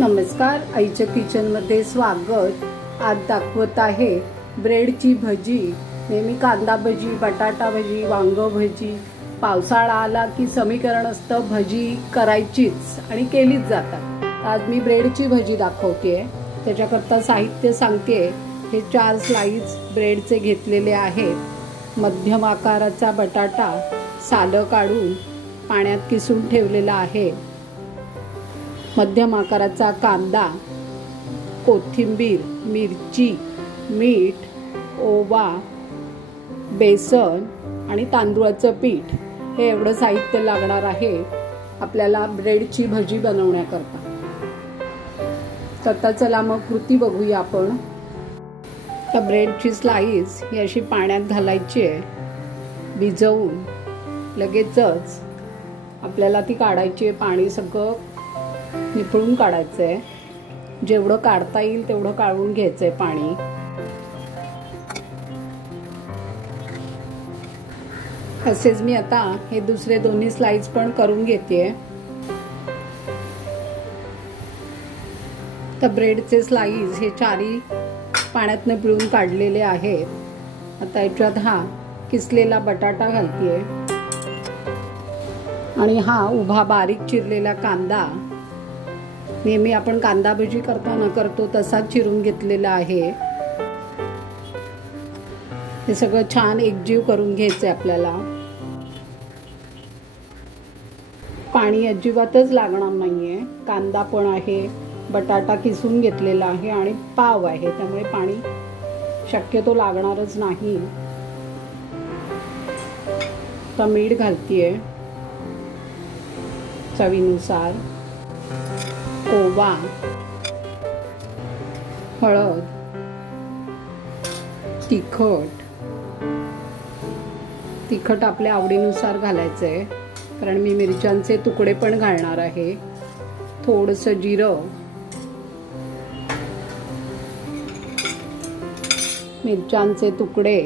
नमस्कार, आईच्या किचनमध्ये स्वागत। आज दाखवत आहे ब्रेडची भजी। नेहमी कांदा भजी, बटाटा भजी, वांग भजी, पावसाळा आला की समीकरण असतं भजी करायचीच आणि केलीच जातात। आज मी ब्रेडची भजी दाखवते। त्याच्याकरता साहित्य सांगते। हे 4 स्लाइस ब्रेडचे घेतलेले आहेत। मध्यम आकाराचा बटाटा सालं काढून पाण्यात किसून ठेवलेला आहे। मध्यम आकाराचा कांदा, कोथिंबीर, मिरची, मीठ, ओवा, बेसन आणि तांदूळाचं पीठ हे एवढं साहित्य लागणार आहे आपल्याला ब्रेडची भजी बनवण्याकरता। तर आता चला मग कृती बघूया आपण। त्या ब्रेडची स्लाइस ही अशी पाण्यात घालायची आहे, भिजवून लगेचच आपल्याला ती काढायची आहे। पाणी सगळं निथळून काढायचं आहे। जेवढं काढता येईल तेवढं काढून घ्यायचंय पाणी। असेच मी आता हे दुसरे दोन्ही स्लाइस पण करून घेते। तर ब्रेडचे स्लाइस हे 4ही पाण्यातनं पिळून काढलेले आहेत। आता याच्यात हा किसलेला बटाटा घालतेय आणि हा उभा बारीक चिरलेला कांदा, नेहमी आपण कांदा भजी करताना करतो तसाच चिरून घेतलेला आहे। हे सगळं छान एकजीव करून घ्यायचं आपल्याला। पाणी अजिबातच लागणार नाहीये। कांदा पण आहे, बटाटा किसून घेतलेला आहे आणि पाव आहे, त्यामुळे पाणी शक्यतो लागणारच नाही। तर मीठ घालतेय चवीनुसार, ओवा, हळद, तिखट आपल्या आवडीनुसार घालायचंय, कारण मी मिरच्यांचे तुकडे पण घालणार आहे। थोडंसं जिरं, मिरच्यांचे तुकडे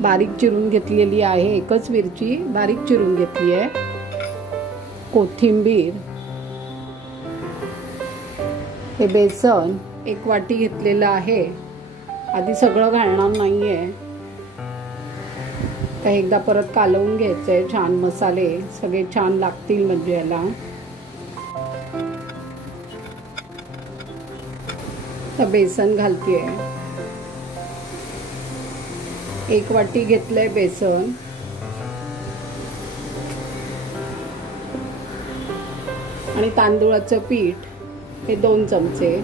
बारीक चिरून घेतलेली आहे। एकच मिरची बारीक चिरून घेतली आहे। कोथिंबीर, हे बेसन 1 वाटी घेतलेलं आहे। आधी सगळं घालणार नाहीये, तर एकदा परत कालवून घ्यायचंय। छान मसाले सगळे छान लागतील म्हणजे याला। तर बेसन घालतेय, 1 वाटी घेतलंय बेसन। आणि तांदूळाचं पीठ हे 2 चमचे।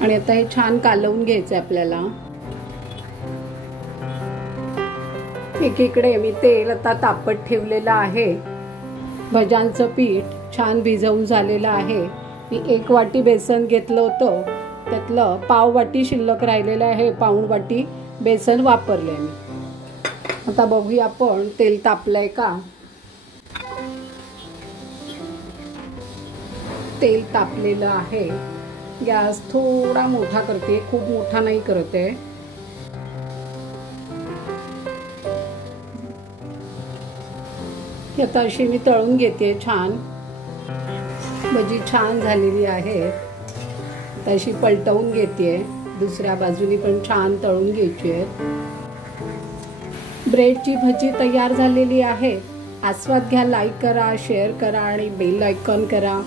आणि आता हे छान कालवून घ्यायचं आपल्याला। एकीकडे मी तेल आता तापत ठेवलेलं आहे। भज्यांचं पीठ छान भिजवून झालेलं आहे। मी 1 वाटी बेसन घेतलं होतं, त्यातलं पाव वाटी शिल्लक राहिलेलं आहे। पाऊण वाटी बेसन वापरले मी। आता बघूया आपण तेल तापलंय का। तेल तापलेलं आहे। गॅस थोडा मोठा करते, खूप मोठा नाही करते। आता अशी मी तळून घेते छान। भजी छान झालेली आहे। आता अशी पलटवून घेते, दुसऱ्या बाजूनी पण छान तळून घ्यायची आहे। ब्रेडची भजी तयार झालेली आहे। आस्वाद घ्या, लाईक करा, शेअर करा आणि बेल आयकॉन करा।